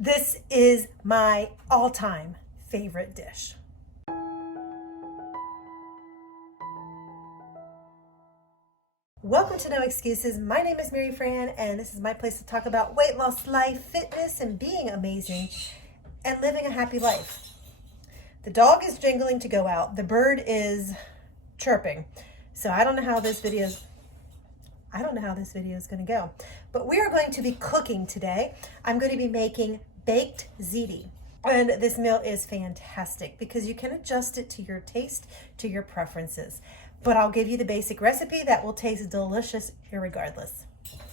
This is my all-time favorite dish. Welcome to No Excuses. My name is Mary Fran, and this is my place to talk about weight loss, life, fitness, and being amazing and living a happy life. The dog is jingling to go out. The bird is chirping. So I don't know how this video is going to go. But we are going to be cooking today. I'm going to be making baked ziti. And this meal is fantastic because you can adjust it to your taste, to your preferences. But I'll give you the basic recipe that will taste delicious irregardless.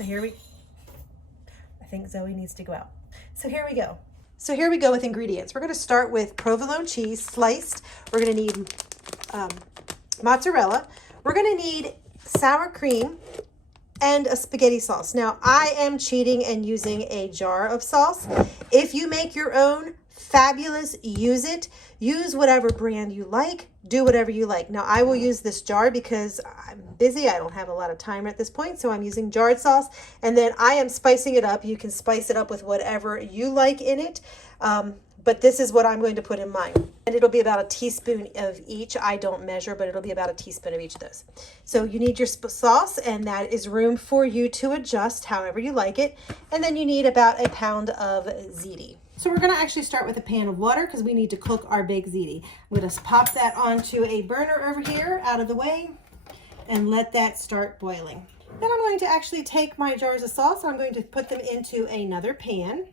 I think Zoe needs to go out. So here we go. So here we go with ingredients. We're going to start with provolone cheese sliced. We're going to need mozzarella. We're going to need sour cream and a spaghetti sauce. Now, I am cheating and using a jar of sauce. If you make your own, fabulous, use it. Use whatever brand you like. Do whatever you like. Now, I will use this jar because I'm busy. I don't have a lot of time at this point, so I'm using jarred sauce. And then I am spicing it up. You can spice it up with whatever you like in it. But this is what I'm going to put in mine. And it'll be about a teaspoon of each. I don't measure, but it'll be about a teaspoon of each of those. So you need your sauce, and that is room for you to adjust however you like it. And then you need about a pound of ziti. So we're going to actually start with a pan of water because we need to cook our baked ziti. I'm going to pop that onto a burner over here out of the way and let that start boiling. Then I'm going to actually take my jars of sauce. I'm going to put them into another pan,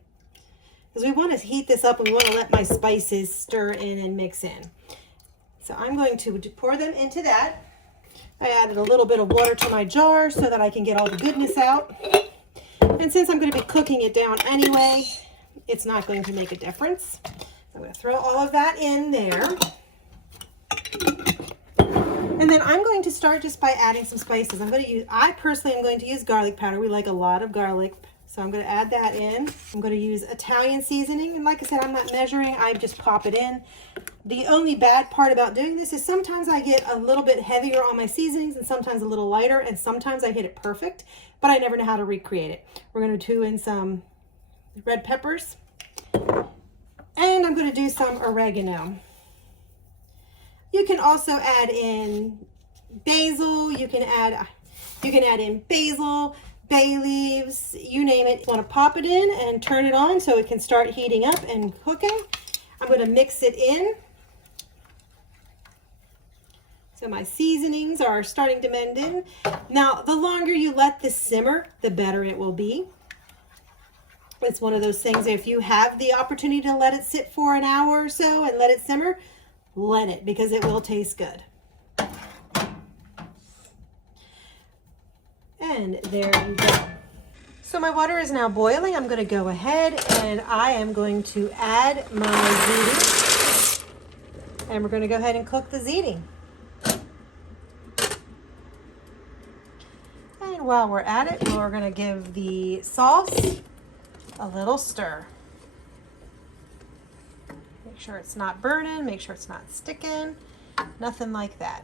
because we want to heat this up and we want to let my spices stir in and mix in. So I'm going to pour them into that. I added a little bit of water to my jar so that I can get all the goodness out. And since I'm going to be cooking it down anyway, it's not going to make a difference. I'm going to throw all of that in there. And then I'm going to start just by adding some spices. I personally am going to use garlic powder. We like a lot of garlic. So I'm going to add that in. I'm going to use Italian seasoning. And like I said, I'm not measuring. I just pop it in. The only bad part about doing this is sometimes I get a little bit heavier on my seasonings and sometimes a little lighter. And sometimes I hit it perfect, but I never know how to recreate it. We're going to do in some red peppers. And I'm going to do some oregano. You can also add in basil. You can add in basil, bay leaves, you name it. You want to pop it in and turn it on so it can start heating up and cooking. I'm going to mix it in. So my seasonings are starting to mend in. Now, the longer you let this simmer, the better it will be. It's one of those things, if you have the opportunity to let it sit for an hour or so and let it simmer, let it, because it will taste good. And there you go. So my water is now boiling. I'm going to go ahead and I am going to add my ziti. And we're going to go ahead and cook the ziti. And while we're at it, we're going to give the sauce a little stir. Make sure it's not burning, make sure it's not sticking, nothing like that.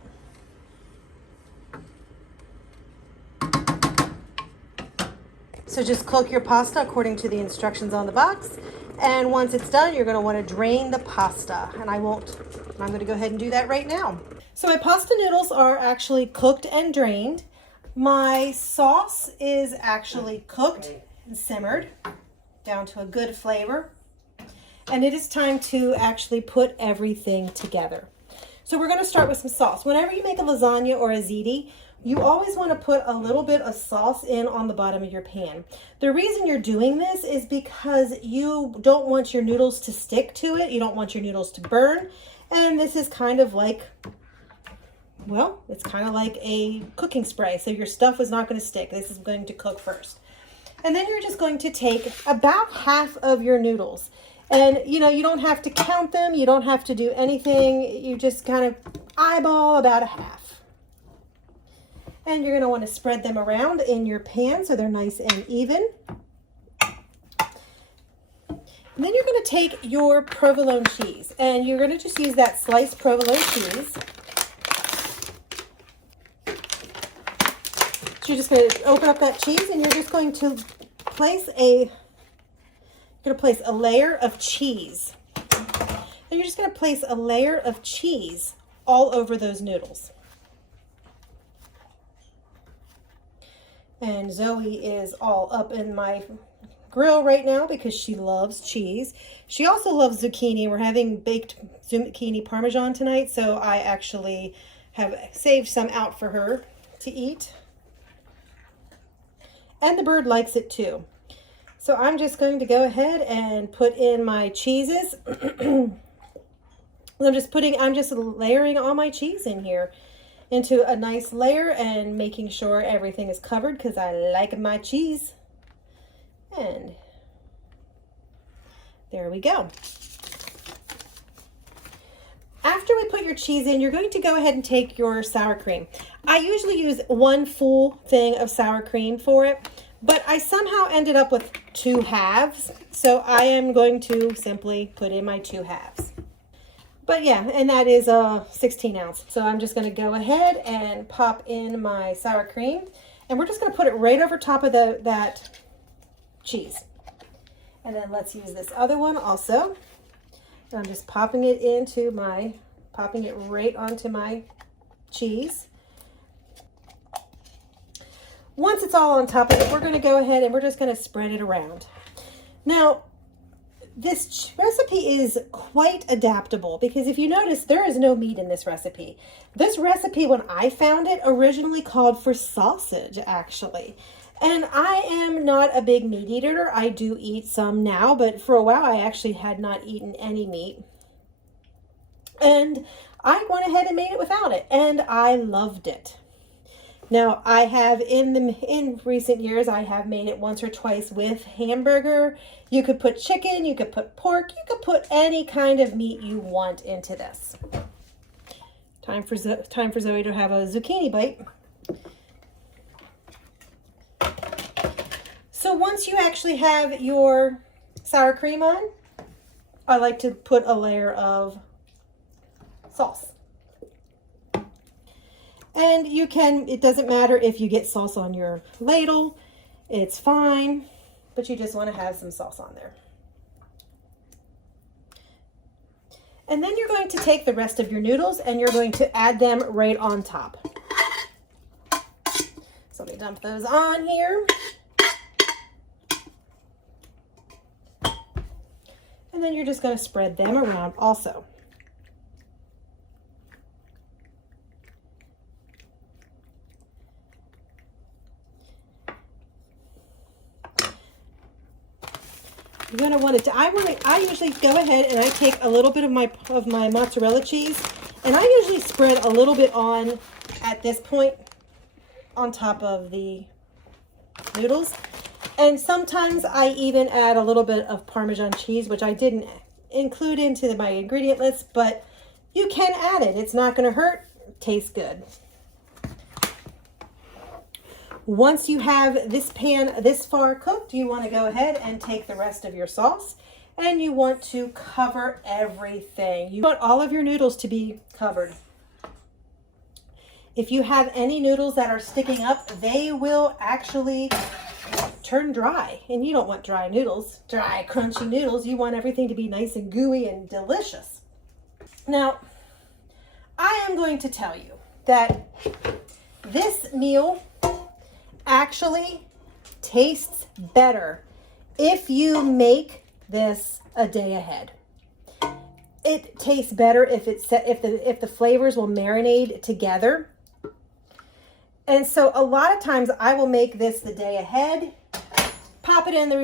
So just cook your pasta according to the instructions on the box. And once it's done, you're going to want to drain the pasta. And I'm going to go ahead and do that right now. So my pasta noodles are actually cooked and drained. My sauce is actually cooked and simmered down to a good flavor. And it is time to actually put everything together. So we're going to start with some sauce. Whenever you make a lasagna or a ziti, you always want to put a little bit of sauce in on the bottom of your pan. The reason you're doing this is because you don't want your noodles to stick to it. You don't want your noodles to burn. And this is kind of like, well, it's kind of like a cooking spray. So your stuff is not going to stick. This is going to cook first. And then you're just going to take about half of your noodles. And, you don't have to count them. You don't have to do anything. You just kind of eyeball about a half. And you're going to want to spread them around in your pan so they're nice and even. And then you're going to take your provolone cheese. And you're going to just use that sliced provolone cheese. So you're just going to open up that cheese and you're just going to place going to place a layer of cheese. And you're just going to place a layer of cheese all over those noodles. And Zoe is all up in my grill right now because she loves cheese. She also loves zucchini. We're having baked zucchini parmesan tonight, so I actually have saved some out for her to eat. And the bird likes it too. So I'm just going to go ahead and put in my cheeses. I'm just layering all my cheese in here into a nice layer and making sure everything is covered because I like my cheese. And there we go. After we put your cheese in, you're going to go ahead and take your sour cream. I usually use one full thing of sour cream for it, but I somehow ended up with 2 halves. So I am going to simply put in my 2 halves. But yeah, and that is a 16 ounce. So I'm just going to go ahead and pop in my sour cream. And we're just going to put it right over top of that cheese. And then let's use this other one also. And I'm just popping it right onto my cheese. Once it's all on top of it, we're going to go ahead and we're just going to spread it around. Now, this recipe is quite adaptable because if you notice, there is no meat in this recipe. This recipe, when I found it, originally called for sausage, actually. And I am not a big meat eater. I do eat some now, but for a while I actually had not eaten any meat. And I went ahead and made it without it, and I loved it. Now, I have in recent years, I have made it once or twice with hamburger. You could put chicken, you could put pork, you could put any kind of meat you want into this. Time for Zoe to have a zucchini bite. So once you actually have your sour cream on, I like to put a layer of sauce. And you can, it doesn't matter if you get sauce on your ladle, it's fine, but you just want to have some sauce on there. And then you're going to take the rest of your noodles and you're going to add them right on top. So let me dump those on here. And then you're just going to spread them around also. You're going to want it to, I usually go ahead and I take a little bit of my mozzarella cheese and I usually spread a little bit on at this point on top of the noodles. And sometimes I even add a little bit of Parmesan cheese, which I didn't include into my ingredient list, but you can add it. It's not going to hurt. It tastes good. Once you have this pan this far cooked, you want to go ahead and take the rest of your sauce and you want to cover everything. You want all of your noodles to be covered. If you have any noodles that are sticking up, they will actually turn dry, and you don't want dry noodles, dry, crunchy noodles. You want everything to be nice and gooey and delicious. Now, I am going to tell you that this meal actually tastes better if you make this a day ahead. It tastes better if the flavors will marinate together. And so a lot of times I will make this the day ahead, pop it in the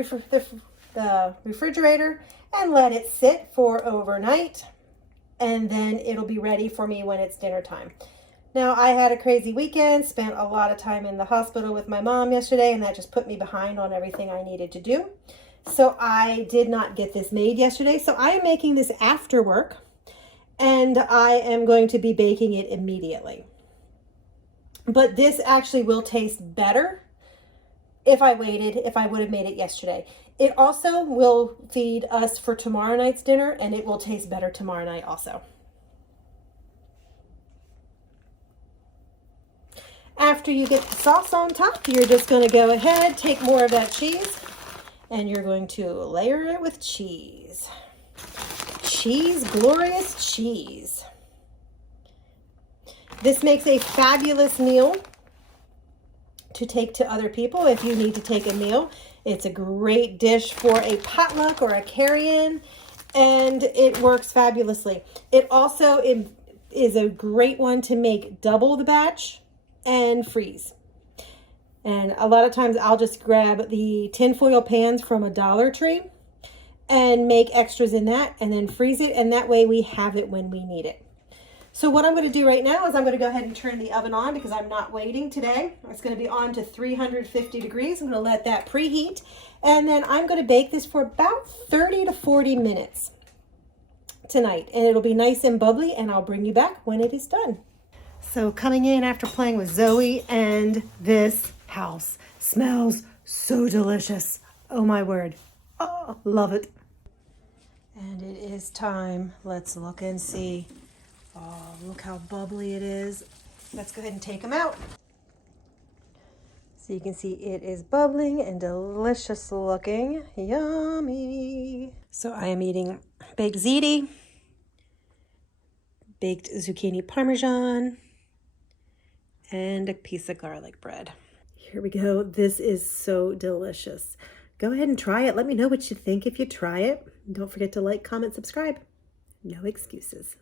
refrigerator and let it sit for overnight, and then it'll be ready for me when it's dinner time. Now, I had a crazy weekend, spent a lot of time in the hospital with my mom yesterday, and that just put me behind on everything I needed to do. So I did not get this made yesterday. So I am making this after work, and I am going to be baking it immediately. But this actually will taste better if I would have made it yesterday. It also will feed us for tomorrow night's dinner, and it will taste better tomorrow night also. After you get the sauce on top, you're just going to go ahead, take more of that cheese, And you're going to layer it with cheese. Cheese, glorious cheese. This makes a fabulous meal to take to other people if you need to take a meal. It's a great dish for a potluck or a carry-in, and it works fabulously. It also is a great one to make double the batch and freeze. And a lot of times I'll just grab the tinfoil pans from a Dollar Tree and make extras in that and then freeze it, and that way we have it when we need it. So what I'm going to do right now is I'm going to go ahead and turn the oven on because I'm not waiting today. It's going to be on to 350 degrees. I'm going to let that preheat, and then I'm going to bake this for about 30 to 40 minutes tonight, and it'll be nice and bubbly, and I'll bring you back when it is done. So coming in after playing with Zoe, and this house smells so delicious. Oh my word. Oh, love it. And it is time. Let's look and see. Oh, look how bubbly it is. Let's go ahead and take them out. So you can see it is bubbling and delicious looking. Yummy. So I am eating baked ziti, baked zucchini parmesan, and a piece of garlic bread. Here we go. This is so delicious. Go ahead and try it. Let me know what you think if you try it. Don't forget to like, comment, subscribe. No excuses.